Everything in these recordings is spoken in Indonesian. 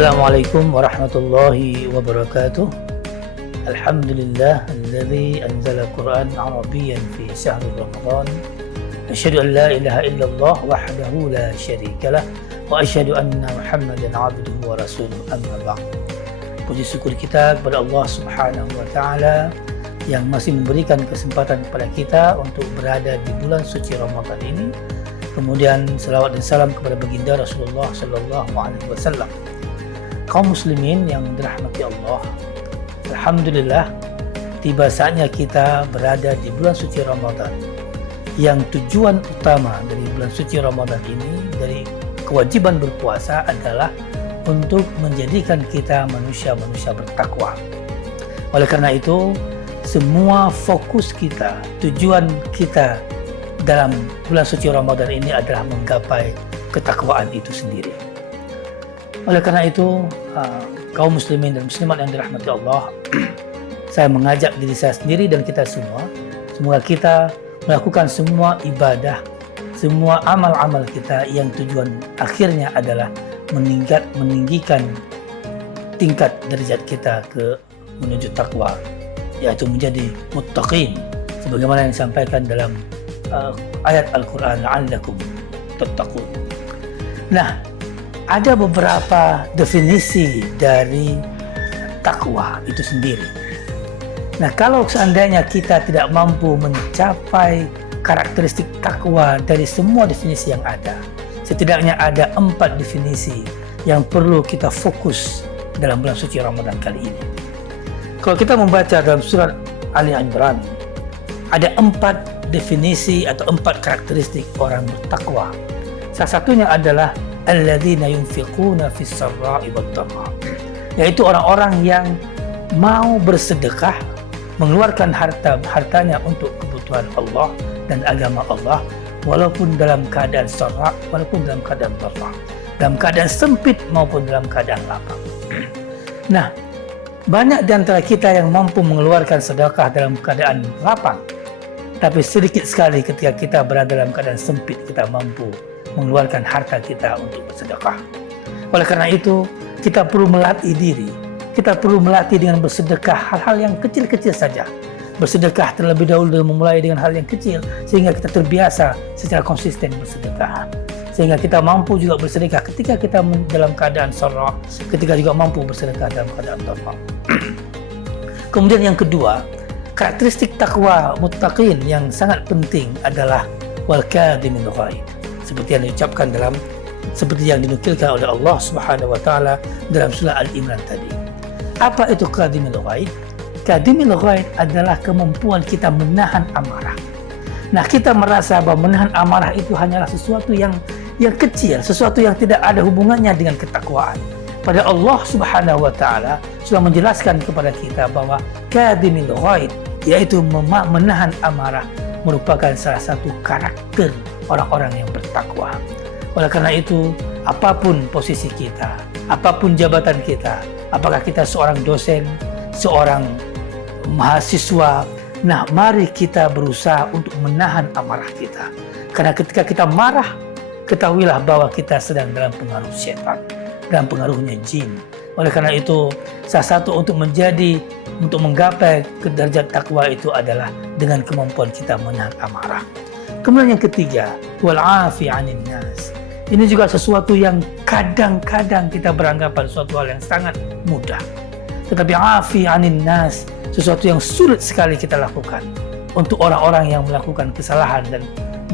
Assalamualaikum warahmatullahi wabarakatuh. Alhamdulillah alladzi anzala Qur'an Arabiyyan fi syahr Ramadan. Asyhadu an la ilaha illallah wahdahu la syarikalah wa asyhadu anna Muhammadan abduhu wa rasuluhu, amma ba'd. Puji syukur kita kepada Allah Subhanahu wa taala yang masih memberikan kesempatan kepada kita untuk berada di bulan suci Ramadan ini. Kemudian selawat dan salam kepada baginda Rasulullah sallallahu alaihi wasallam. Kaum muslimin yang dirahmati Allah, alhamdulillah tiba saatnya kita berada di bulan suci Ramadan, yang tujuan utama dari bulan suci Ramadan ini, dari kewajiban berpuasa adalah untuk menjadikan kita manusia-manusia bertakwa. Oleh karena itu, semua fokus kita, tujuan kita dalam bulan suci Ramadan ini adalah menggapai ketakwaan itu sendiri. Oleh karena itu, kaum muslimin dan muslimat yang dirahmati Allah, saya mengajak diri saya sendiri dan kita semua, semoga kita melakukan semua ibadah, semua amal-amal kita yang tujuan akhirnya adalah meninggikan tingkat derajat kita ke menuju takwa, yaitu menjadi muttaqin, sebagaimana yang disampaikan dalam ayat Al-Quran, la'allakum tattaqun. Nah, ada beberapa definisi dari takwa itu sendiri. Nah, kalau seandainya kita tidak mampu mencapai karakteristik takwa dari semua definisi yang ada, setidaknya ada 4 definisi yang perlu kita fokus dalam bulan suci Ramadan kali ini. Kalau kita membaca dalam surat Ali Imran, ada 4 definisi atau 4 karakteristik orang bertakwa. Salah satunya adalah alladzina yunfiquna fis sarra'i wad dharra, yaitu orang-orang yang mau bersedekah, mengeluarkan hartanya untuk kebutuhan Allah dan agama Allah, walaupun dalam keadaan sarra, walaupun dalam keadaan dharra, dalam keadaan sempit maupun dalam keadaan lapang. Nah, banyak di antara kita yang mampu mengeluarkan sedekah dalam keadaan lapang, tapi sedikit sekali ketika kita berada dalam keadaan sempit kita mampu mengeluarkan harta kita untuk bersedekah. Oleh karena itu, kita perlu melatih diri. Kita perlu melatih dengan bersedekah hal-hal yang kecil-kecil saja. Bersedekah terlebih dahulu dan memulai dengan hal yang kecil, sehingga kita terbiasa secara konsisten bersedekah. Sehingga kita mampu juga bersedekah ketika kita dalam keadaan sarra, ketika juga mampu bersedekah dalam keadaan dharra. Kemudian yang kedua, karakteristik takwa muttaqin yang sangat penting adalah wal kadhimil ghaidh, seperti yang diucapkan seperti yang dinukilkan oleh Allah Subhanahu wa taala dalam surah Al-Imran tadi. Apa itu kadhimil ghaidh? Kadhimil ghaidh adalah kemampuan kita menahan amarah. Nah, kita merasa bahwa menahan amarah itu hanyalah sesuatu yang kecil, sesuatu yang tidak ada hubungannya dengan ketakwaan. Pada Allah Subhanahu wa taala sudah menjelaskan kepada kita bahwa kadhimil ghaidh, yaitu menahan amarah, merupakan salah satu karakter orang-orang yang bertakwa. Oleh karena itu, apapun posisi kita, apapun jabatan kita, apakah kita seorang dosen, seorang mahasiswa, nah mari kita berusaha untuk menahan amarah kita. Karena ketika kita marah, ketahuilah bahwa kita sedang dalam pengaruh setan, dalam pengaruhnya jin. Oleh karena itu, salah satu untuk menggapai derajat takwa itu adalah dengan kemampuan kita menahan amarah. Kemudian yang ketiga, wal 'afi 'anil nas. Ini juga sesuatu yang kadang-kadang kita beranggapan suatu hal yang sangat mudah. Tetapi 'afi 'anil nas, sesuatu yang sulit sekali kita lakukan untuk orang-orang yang melakukan kesalahan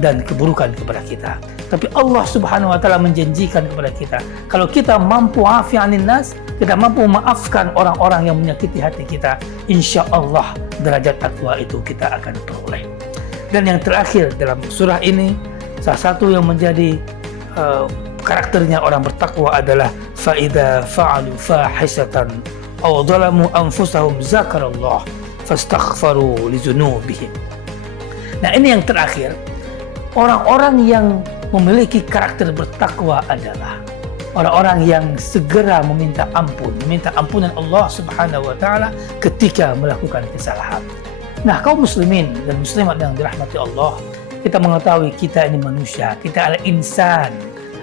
dan keburukan kepada kita. Tapi Allah Subhanahu wa taala menjanjikan kepada kita, kalau kita mampu 'afi 'anil nas, kita mampu memaafkan orang-orang yang menyakiti hati kita, insya Allah derajat takwa itu kita akan peroleh. Dan yang terakhir dalam surah ini, salah satu yang menjadi karakternya orang bertakwa adalah fa'idha fa'alu fahishatan aw dhalamu anfusahum zakarallah fastaghfaru li dzunubihim. Nah, ini yang terakhir, orang-orang yang memiliki karakter bertakwa adalah orang-orang yang segera meminta ampunan Allah Subhanahu wa taala ketika melakukan kesalahan. Nah, kaum muslimin dan muslimat yang dirahmati Allah, kita mengetahui kita ini manusia, kita adalah insan.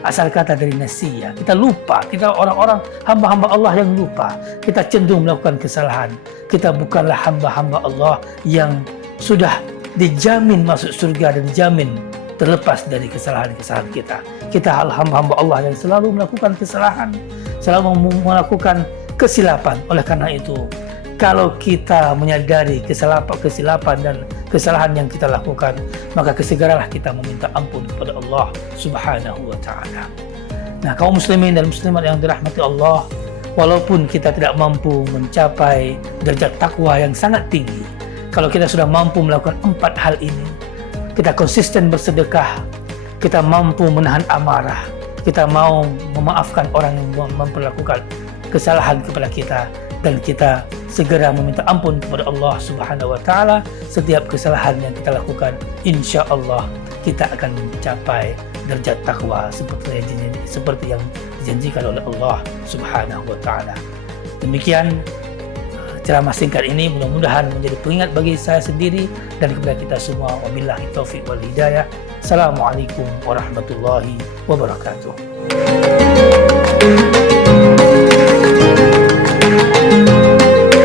asal kata dari nasiya. Kita lupa, kita orang-orang hamba-hamba Allah yang lupa. Kita cenderung melakukan kesalahan. Kita bukanlah hamba-hamba Allah yang sudah dijamin masuk surga dan dijamin terlepas dari kesalahan-kesalahan kita. Kita hamba-hamba Allah yang selalu melakukan kesalahan, selalu melakukan kesilapan. Oleh karena itu, kalau kita menyadari kesilapan dan kesalahan yang kita lakukan, maka segeralah kita meminta ampun kepada Allah Subhanahu wa Ta'ala. Nah, kaum muslimin dan muslimat yang dirahmati Allah, walaupun kita tidak mampu mencapai derajat takwa yang sangat tinggi, kalau kita sudah mampu melakukan 4 hal ini, kita konsisten bersedekah, kita mampu menahan amarah, kita mau memaafkan orang yang memperlakukan kesalahan kepada kita, dan kita segera meminta ampun kepada Allah Subhanahu wa Ta'ala setiap kesalahan yang kita lakukan, insya Allah kita akan mencapai derajat takwa seperti yang dijanjikan oleh Allah Subhanahu wa Ta'ala. Demikian ceramah singkat ini, mudah-mudahan menjadi pengingat bagi saya sendiri dan kepada kita semua. Wabillahi taufiq wal hidayah. Assalamualaikum warahmatullahi wabarakatuh.